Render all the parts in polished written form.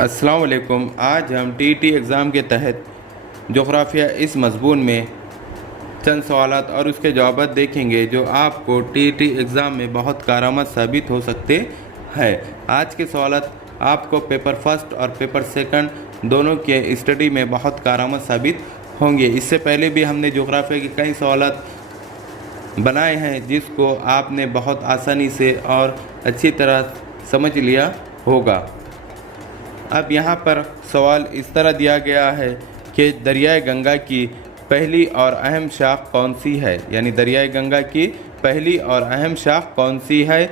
अस्सलाम वालेकुम। आज हम टीईटी एग्ज़ाम के तहत जोग्राफ़िया इस मज़मून में चंद सवालात और उसके जवाब देखेंगे जो आपको टीईटी एग्ज़ाम में बहुत कारआमद साबित हो सकते हैं। आज के सवालात आपको पेपर फर्स्ट और पेपर सेकंड दोनों के स्टडी में बहुत कारआमद साबित होंगे। इससे पहले भी हमने जोग्राफ़िया के कई सवालात बनाए हैं जिसको आपने बहुत आसानी से और अच्छी तरह समझ लिया होगा। अब यहाँ पर सवाल इस तरह दिया गया है कि दरियाए गंगा की पहली और अहम शाख कौन सी है, यानी दरियाए गंगा की पहली और अहम शाख कौन सी है,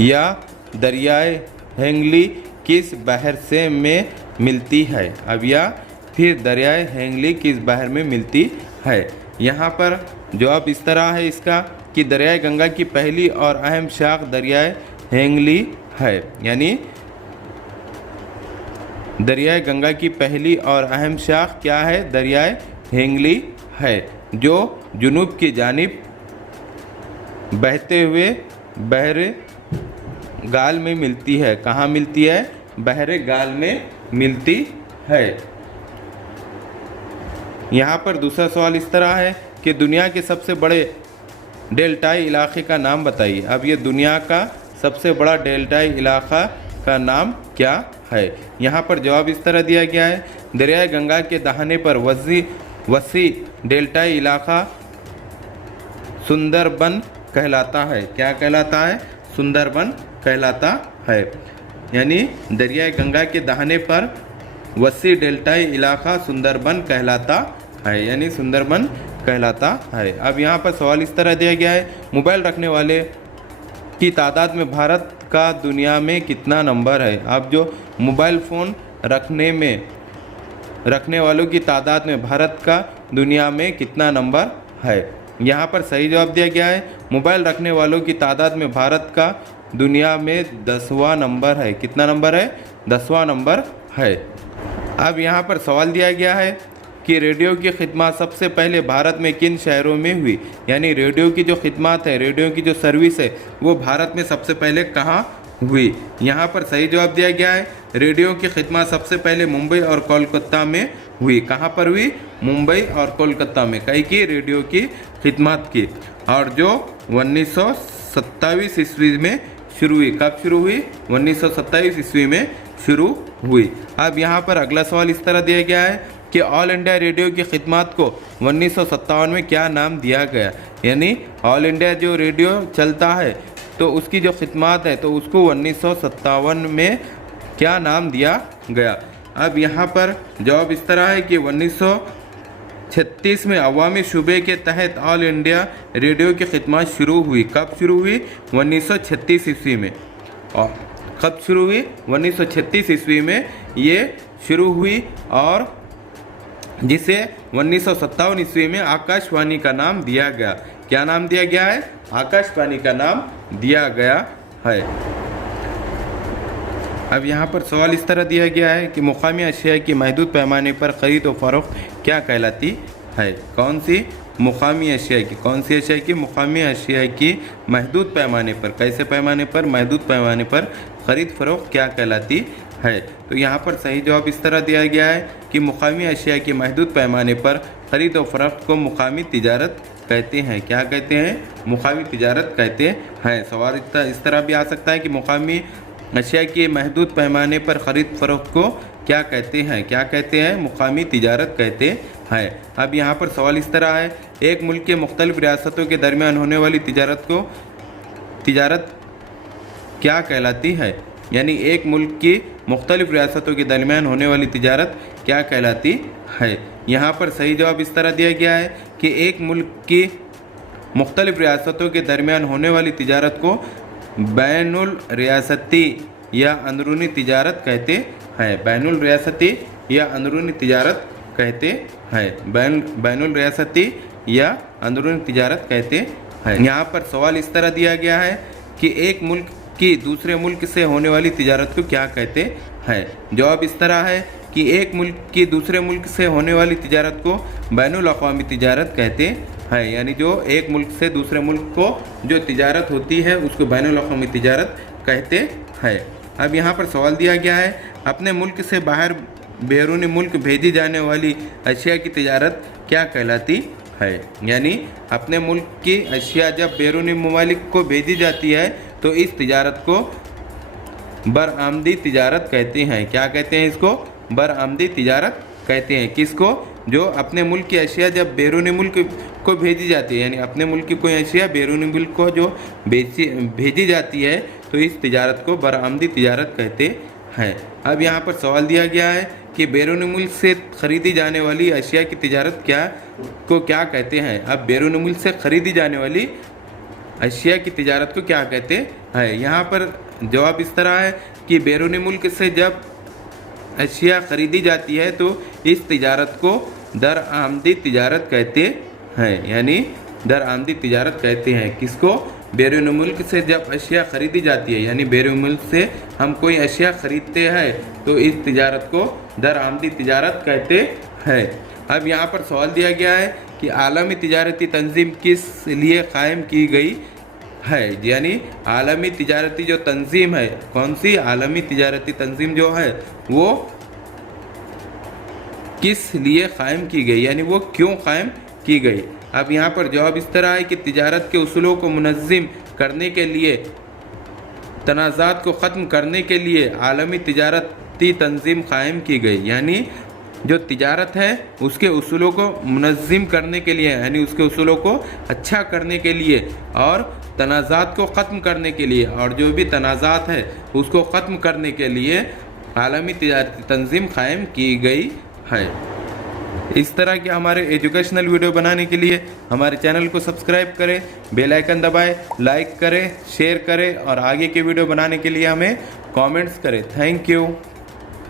या दरियाए हेंगली किस बहर से में मिलती है। अब या फिर दरियाए हेंगली किस बहर में मिलती है। यहाँ पर जवाब इस तरह है इसका कि दरियाए गंगा की पहली और अहम शाख दरियाए हेंगली है, यानी दरियाए गंगा की पहली और अहम शाख क्या है, दरियाए हेंगली है, जो जुनूब की जानिब बहते हुए बहरे गाल में मिलती है। कहाँ मिलती है? बहरे गाल में मिलती है। यहाँ पर दूसरा सवाल इस तरह है कि दुनिया के सबसे बड़े डेल्टाई इलाके का नाम बताइए। अब ये दुनिया का सबसे बड़ा डेल्टाई इलाका का नाम क्या है। यहाँ पर जवाब इस तरह दिया गया है, दरियाए गंगा के दहाने पर वसी डेल्टाई इलाका सुंदरबन कहलाता है। क्या कहलाता है? सुंदरबन कहलाता है। यानी दरियाए गंगा के दहाने पर वसी डेल्टाई इलाका सुंदरबन कहलाता है, यानी सुंदरबन कहलाता है। अब यहाँ पर सवाल इस तरह दिया गया है, मोबाइल रखने वाले की तादाद में भारत का दुनिया में कितना नंबर है। अब जो मोबाइल फ़ोन रखने वालों की तादाद में भारत का दुनिया में कितना नंबर है। यहाँ पर सही जवाब दिया गया है, मोबाइल रखने वालों की तादाद में भारत का दुनिया में 10वां नंबर है। कितना नंबर है? 10वां नंबर है। अब यहाँ पर सवाल दिया गया है कि रेडियो की खिदमत सबसे पहले भारत में किन शहरों में हुई, यानी रेडियो की जो खिदमत है, रेडियो की जो सर्विस है, वो भारत में सबसे पहले कहाँ हुई। यहाँ पर सही जवाब दिया गया है, रेडियो की खिदमत सबसे पहले मुंबई और कोलकाता में हुई। कहाँ पर हुई? मुंबई और कोलकाता में कहीं की रेडियो की खिदमत की, और जो 1927 ईस्वी में शुरू हुई। कब शुरू हुई? 1927 ईस्वी में शुरू हुई। अब यहाँ पर अगला सवाल इस तरह दिया गया है कि ऑल इंडिया रेडियो की खिदमत को 1957 में क्या नाम दिया गया, यानी ऑल इंडिया जो रेडियो चलता है तो उसकी जो खिदमत है तो उसको 1957 में क्या नाम दिया गया। अब यहाँ पर जवाब इस तरह है कि 1936 में अवामी शूबे के तहत ऑल इंडिया रेडियो की खिदमत शुरू हुई। कब शुरू हुई? 1936 ईस्वी में। और कब शुरू हुई? 1936 ईस्वी में ये शुरू हुई, और जिसे 1957 ईस्वी में आकाशवाणी का नाम दिया गया। क्या नाम दिया गया है? आकाशवाणी का नाम दिया गया है। अब यहाँ पर सवाल इस तरह दिया गया है कि मुकामी अशिया की महदूद पैमाने पर ख़रीद व फ़रोख्त क्या कहलाती है। कौन सी मुकामी अशिया की? कौन सी अशिया की? मुकामी अशिया की महदूद पैमाने पर। कैसे पैमाने पर? महदूद पैमाने पर ख़रीद फ़रोख्त क्या कहलाती है। तो यहाँ पर सही जवाब इस तरह दिया गया है कि मुकामी अशिया की महदूद पैमाने पर ख़रीद व फ़रोख्त को मुकामी तिजारत कहते हैं। क्या कहते हैं? मुकामी तिजारत कहते हैं। सवाल इस तरह भी आ सकता है कि मुकामी अशिया की महदूद पैमाने पर ख़रीद फ़रोख्त को क्या कहते हैं? क्या कहते हैं? मुकामी तिजारत कहते हैं। अब यहाँ पर सवाल इस तरह है, एक मुल्क के मुख्तलिफ़ रियासतों के दरमियान होने वाली तिजारत क्या कहलाती है, यानी एक मुल्क की मुख्तलिफ़ रियासतों के दरमियान होने वाली तिजारत क्या कहलाती है। यहाँ पर सही जवाब इस तरह दिया गया है कि एक मुल्क की मुख्तलिफ़ रियासतों के दरमियान होने वाली तिजारत को बैनुल रियासती या अंदरूनी तिजारत कहते हैं। बैनुल रियासती या अंदरूनी तिजारत कहते हैं। बैनुल रियासती या अंदरूनी तिजारत कहते हैं। यहाँ पर सवाल इस तरह दिया गया है कि एक मुल्क कि दूसरे मुल्क से होने वाली तिजारत को क्या कहते हैं। जवाब इस तरह है कि एक मुल्क की दूसरे मुल्क से होने वाली तिजारत को बैनुल अक़वामी तिजारत कहते हैं, यानी जो एक मुल्क से दूसरे मुल्क को जो तिजारत होती है उसको बैनुल अक़वामी तिजारत कहते हैं। अब यहाँ पर सवाल दिया गया है, अपने मुल्क से बाहर बैरूनी मुल्क भेजी जाने वाली अशिया की तिजारत क्या कहलाती है। यानी अपने मुल्क की अशिया जब बैरूनी ममालिक को भेजी जाती है तो इस तिजारत को बरआमदी तिजारत कहते हैं। क्या कहते हैं इसको? बरआमदी तिजारत कहते हैं। किसको? जो अपने मुल्क की अशिया जब बैरूनी मुल्क को भेजी जाती है, यानी अपने मुल्क की कोई अशिया बैरूनी मुल्क को जो भेजी जाती है तो इस तिजारत को बरआमदी तिजारत कहते हैं। अब यहाँ पर सवाल दिया गया है कि बैरूनी मुल्क से ख़रीदी जाने वाली अशिया की तिजारत क्या कहते हैं। अब बैरूनी मुल्क से ख़रीदी जाने वाली अशिया की तिजारत को क्या कहते हैं। यहाँ पर जवाब इस तरह है कि बैरूनी मुल्क से जब अशिया ख़रीदी जाती है तो इस तिजारत को दरआमदी तिजारत कहते हैं। यानी दरआमदी तिजारत कहते हैं। किसको? बैरूनी मुल्क से जब अशिया ख़रीदी जाती है, यानी बैरूनी मुल्क से हम कोई अशिया ख़रीदते हैं तो इस तिजारत को दरआमदी तिजारत कहते हैं। अब यहाँ पर सवाल दिया गया है कि आलमी तिजारती तंजीम किस लिए कायम की गई है। यानी आलमी तिजारती जो तंजीम है, कौन सी आलमी तिजारती तंजीम जो है वो किस लिए कायम की गई, यानी वो क्यों कायम की गई। अब यहाँ पर जवाब इस तरह है कि तिजारत के उसूलों को मुनज़्ज़म करने के लिए, तनाज़ात को ख़त्म करने के लिए आलमी तिजारती तंजीम कायम की गई। यानी जो तिजारत है उसके उसूलों को मुनज़्ज़म करने के लिए, यानी उसके उसूलों को अच्छा करने के लिए और तनाज़ात को ख़त्म करने के लिए, और जो भी तनाज़ात है उसको ख़त्म करने के लिए आलमी तिजारती तंजीम कायम की गई है। इस तरह के हमारे एजुकेशनल वीडियो बनाने के लिए हमारे चैनल को सब्सक्राइब करें, बेल आइकन दबाएं, लाइक करें, शेयर करें और आगे के वीडियो बनाने के लिए हमें कमेंट्स करें। Thank you.